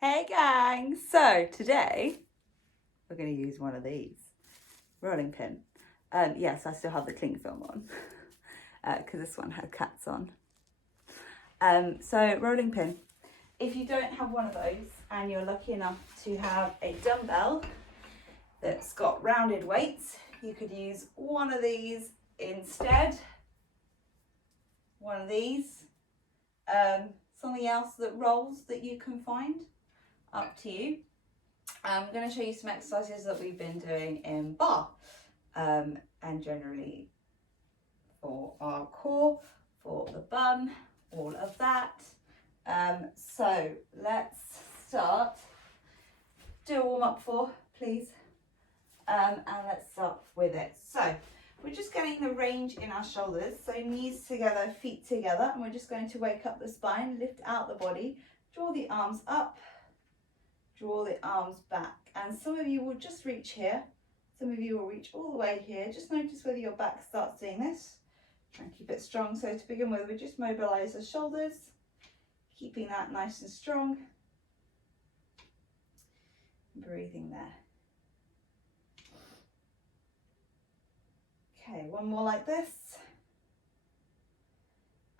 Hey gang! So today we're going to use one of these rolling pin. Yes, I still have the cling film on because this one had cats on. So rolling pin. If you don't have one of those and you're lucky enough to have a dumbbell that's got rounded weights, you could use one of these instead. One of these. Something else that rolls that you can find. Up to you. I'm going to show you some exercises that we've been doing in bar and generally for our core, for the bum, all of that. So let's start. Do a warm up for, please. And let's start with it. So we're just getting the range in our shoulders. So knees together, feet together. And we're just going to wake up the spine, lift out the body, draw the arms up. Draw the arms back, and some of you will just reach here, some of you will reach all the way here. Just notice whether your back starts doing this. Try and keep it strong. So to begin with, we just mobilize the shoulders, keeping that nice and strong. Breathing there. Okay, one more like this,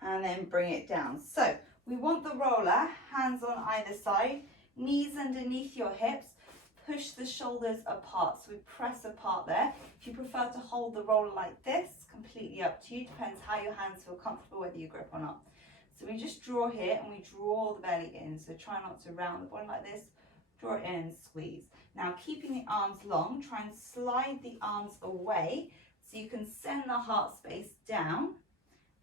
and then bring it down. So we want the roller, hands on either side, knees underneath your hips, push the shoulders apart. So we press apart there. If you prefer to hold the roller like this, completely up to you. Depends how your hands feel comfortable, whether you grip or not. So we just draw here and we draw the belly in. So try not to round the body like this. Draw it in and squeeze. Now keeping the arms long, try and slide the arms away so you can send the heart space down.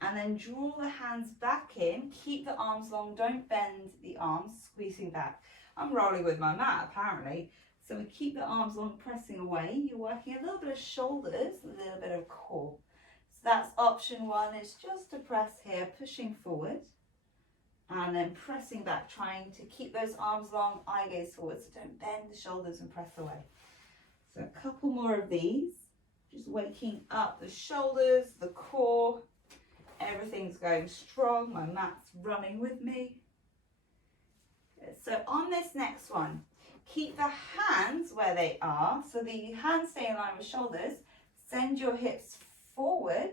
And then draw the hands back in, keep the arms long, don't bend the arms, squeezing back. I'm rolling with my mat apparently. So we keep the arms long, pressing away. You're working a little bit of shoulders, a little bit of core. So that's option one, is just to press here, pushing forward. And then pressing back, trying to keep those arms long, eye gaze forward. So don't bend the shoulders and press away. So a couple more of these. Just waking up the shoulders, the core. Everything's going strong. My mat's running with me. So on this next one, keep the hands where they are. So the hands stay in line with shoulders. Send your hips forward.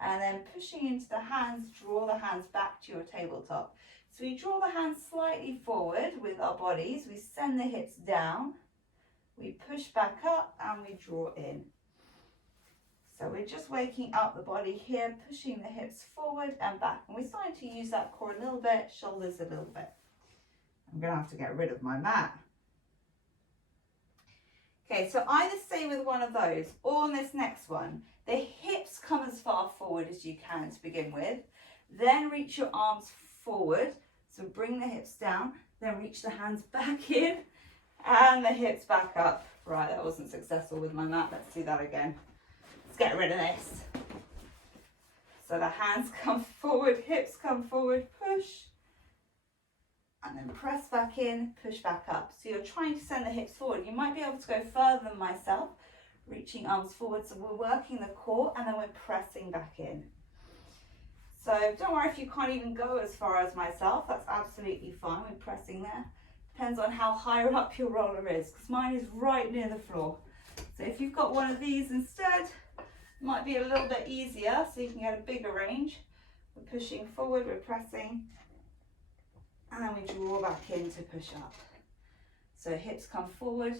And then pushing into the hands, draw the hands back to your tabletop. So we draw the hands slightly forward with our bodies. We send the hips down. We push back up and we draw in. So we're just waking up the body here, pushing the hips forward and back. And we're starting to use that core a little bit, shoulders a little bit. I'm going to have to get rid of my mat. Okay, so either stay with one of those or on this next one, the hips come as far forward as you can to begin with. Then reach your arms forward. So bring the hips down, then reach the hands back in and the hips back up. Right, that wasn't successful with my mat. Let's do that again. Let's get rid of this. So the hands come forward, hips come forward, push. And then press back in, push back up. So you're trying to send the hips forward. You might be able to go further than myself, reaching arms forward. So we're working the core and then we're pressing back in. So don't worry if you can't even go as far as myself. That's absolutely fine. We're pressing there. Depends on how high up your roller is, because mine is right near the floor. So if you've got one of these instead, it might be a little bit easier so you can get a bigger range. We're pushing forward, we're pressing. And then we draw back in to push up. So hips come forward.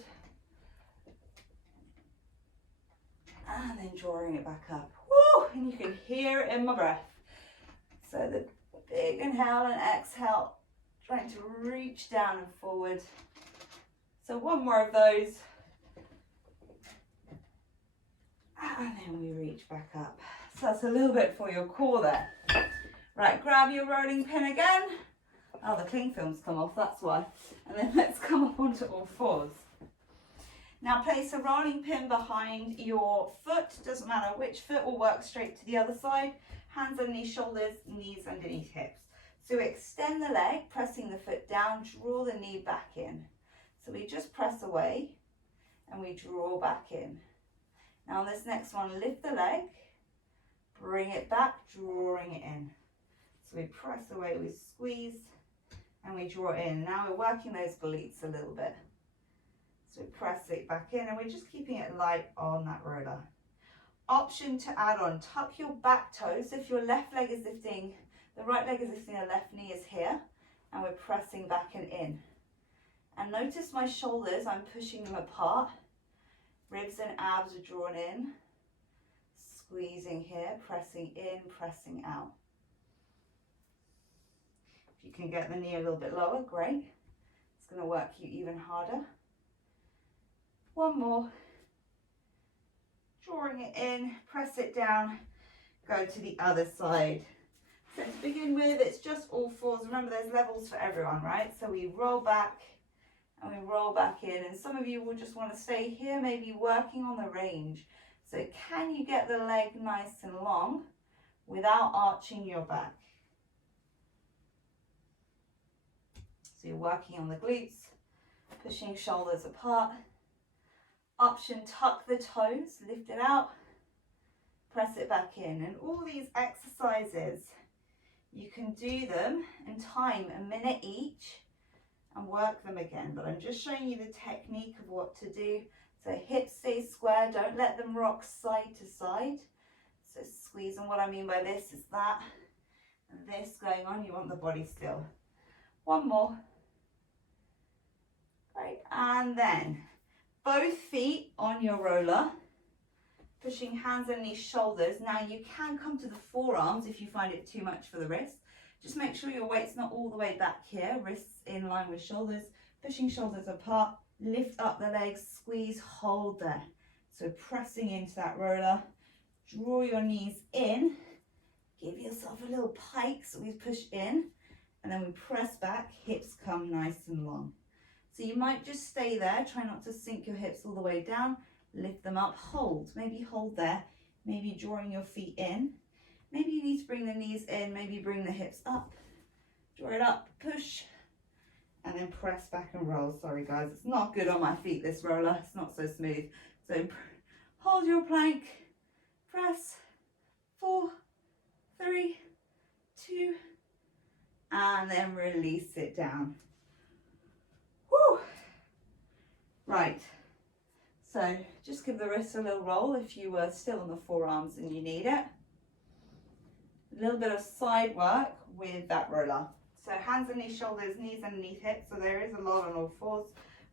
And then drawing it back up. Woo! And you can hear it in my breath. So the big inhale and exhale, trying to reach down and forward. So one more of those. And then we reach back up. So that's a little bit for your core there. Right, grab your rolling pin again. Oh, the cling film's come off, that's why. And then let's come up onto all fours. Now place a rolling pin behind your foot. Doesn't matter which foot, will work straight to the other side. Hands underneath shoulders, knees underneath hips. So extend the leg, pressing the foot down, draw the knee back in. So we just press away and we draw back in. Now on this next one, lift the leg, bring it back, drawing it in. So we press away, we squeeze, and we draw it in. Now we're working those glutes a little bit. So press it back in, and we're just keeping it light on that roller. Option to add on, tuck your back toes. If your left leg is lifting, the right leg is lifting, the left knee is here, and we're pressing back and in. And notice my shoulders, I'm pushing them apart. Ribs and abs are drawn in. Squeezing here, pressing in, pressing out. If you can get the knee a little bit lower, great. It's going to work you even harder. One more. Drawing it in, press it down, go to the other side. So to begin with, it's just all fours. Remember, there's levels for everyone, right? So we roll back and we roll back in. And some of you will just want to stay here, maybe working on the range. So can you get the leg nice and long without arching your back? So you're working on the glutes, pushing shoulders apart. Option, tuck the toes, lift it out, press it back in. And all these exercises, you can do them in time, a minute each, and work them again. But I'm just showing you the technique of what to do. So hips stay square, don't let them rock side to side. So squeeze, and what I mean by this is that, and this going on, you want the body still. One more. Great, and then both feet on your roller, pushing hands underneath shoulders. Now you can come to the forearms if you find it too much for the wrist. Just make sure your weight's not all the way back here, wrists in line with shoulders, pushing shoulders apart, lift up the legs, squeeze, hold there. So pressing into that roller, draw your knees in, give yourself a little pike, so we push in, and then we press back, hips come nice and long. So you might just stay there, try not to sink your hips all the way down, lift them up, hold, maybe hold there, maybe drawing your feet in. Maybe you need to bring the knees in, maybe bring the hips up, draw it up, push, and then press back and roll. Sorry guys, it's not good on my feet, this roller, it's not so smooth. So hold your plank, press, 4, 3, 2, and then release it down. Whew. Right, so just give the wrists a little roll if you were still on the forearms and you need it. A little bit of side work with that roller. So hands underneath shoulders, knees underneath hips, so there is a lot on all fours.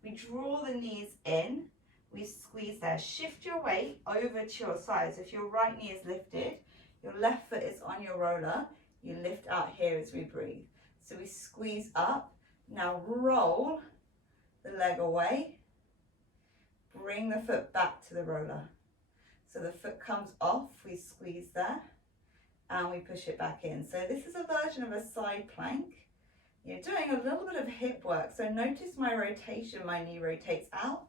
We draw the knees in, we squeeze there. Shift your weight over to your side. So if your right knee is lifted, your left foot is on your roller, you lift out here as we breathe. So we squeeze up, now roll the leg away, bring the foot back to the roller. So the foot comes off, we squeeze there, and we push it back in. So this is a version of a side plank. You're doing a little bit of hip work. So notice my rotation, my knee rotates out,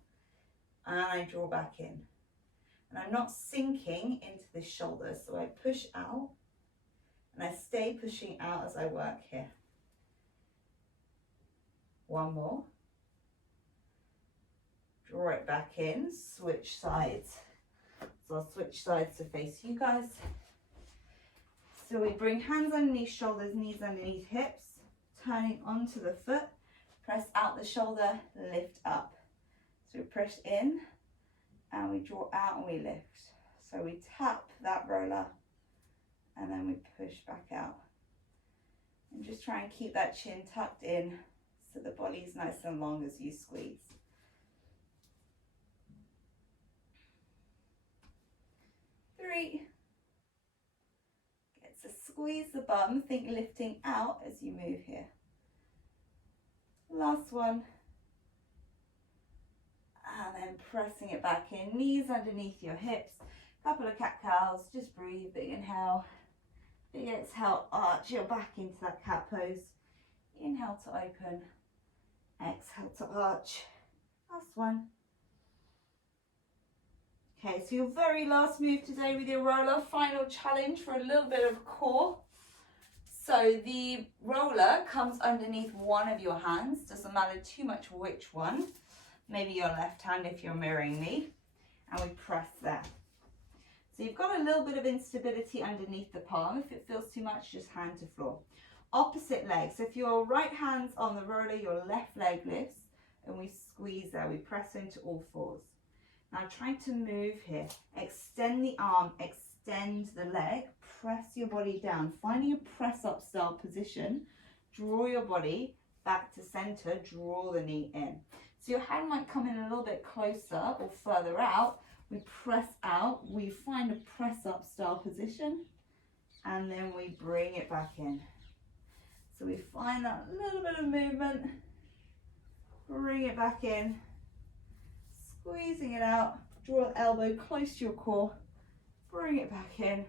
and I draw back in. And I'm not sinking into the shoulder, so I push out, and I stay pushing out as I work here. One more. Draw it back in, switch sides. So I'll switch sides to face you guys. So we bring hands underneath shoulders, knees underneath hips, turning onto the foot, press out the shoulder, lift up. So we press in and we draw out and we lift. So we tap that roller and then we push back out. And just try and keep that chin tucked in so the body is nice and long as you squeeze. Three. Get to squeeze the bum, think lifting out as you move here. Last one. And then pressing it back in, knees underneath your hips. Couple of cat-cows, just breathe, big inhale. Big exhale, arch your back into that cat pose. Inhale to open, exhale to arch. Last one. Okay, so your very last move today with your roller, final challenge for a little bit of core. So the roller comes underneath one of your hands, doesn't matter too much which one. Maybe your left hand if you're mirroring me, and we press there. So you've got a little bit of instability underneath the palm. If it feels too much, just hand to floor. Opposite leg. So if your right hand's on the roller, your left leg lifts, and we squeeze there. We press into all fours. Now trying to move here. Extend the arm, extend the leg, press your body down. Finding a press up style position. Draw your body back to center, draw the knee in. So your hand might come in a little bit closer or further out. We press out, we find a press up style position, and then we bring it back in. So we find that little bit of movement, bring it back in, squeezing it out, draw the elbow close to your core, bring it back in.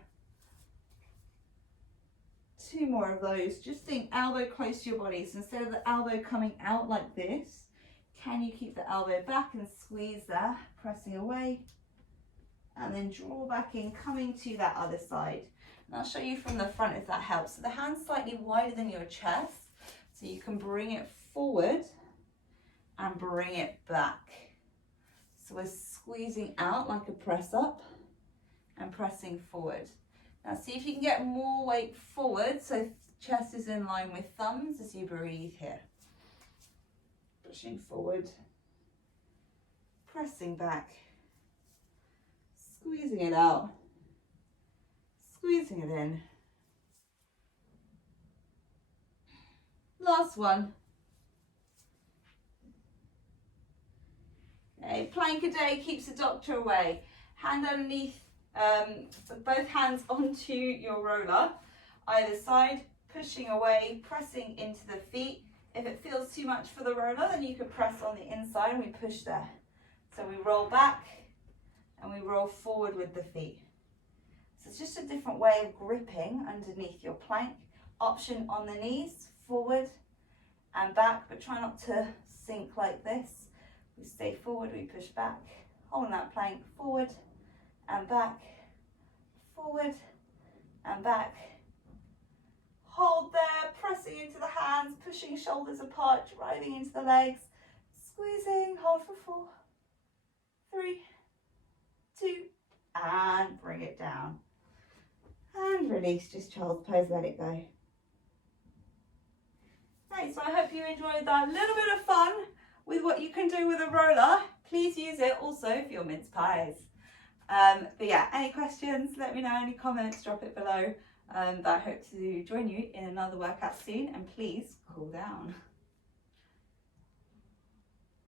2 more of those. Just think elbow close to your body. So instead of the elbow coming out like this, can you keep the elbow back and squeeze there, pressing away, and then draw back in, coming to that other side. And I'll show you from the front if that helps. So the hand's slightly wider than your chest, so you can bring it forward and bring it back. So we're squeezing out like a press up and pressing forward. Now see if you can get more weight forward, so chest is in line with thumbs as you breathe here. Pushing forward, pressing back, squeezing it out, squeezing it in. Last one. Okay, plank a day keeps the doctor away. Hand underneath, so both hands onto your roller, either side, pushing away, pressing into the feet. If it feels too much for the roller, then you could press on the inside and we push there. So we roll back and we roll forward with the feet. So it's just a different way of gripping underneath your plank. Option on the knees, forward and back, but try not to sink like this. We stay forward, we push back, hold that plank, forward and back, forward and back. Hold there, pressing into the hands, pushing shoulders apart, driving into the legs, squeezing, hold for 4, 3, 2, and bring it down. And release, just child's pose, let it go. Right, so I hope you enjoyed that little bit of fun with what you can do with a roller. Please use it also for your mince pies. But yeah, any questions, let me know, any comments, drop it below. But I hope to join you in another workout soon, and please cool down.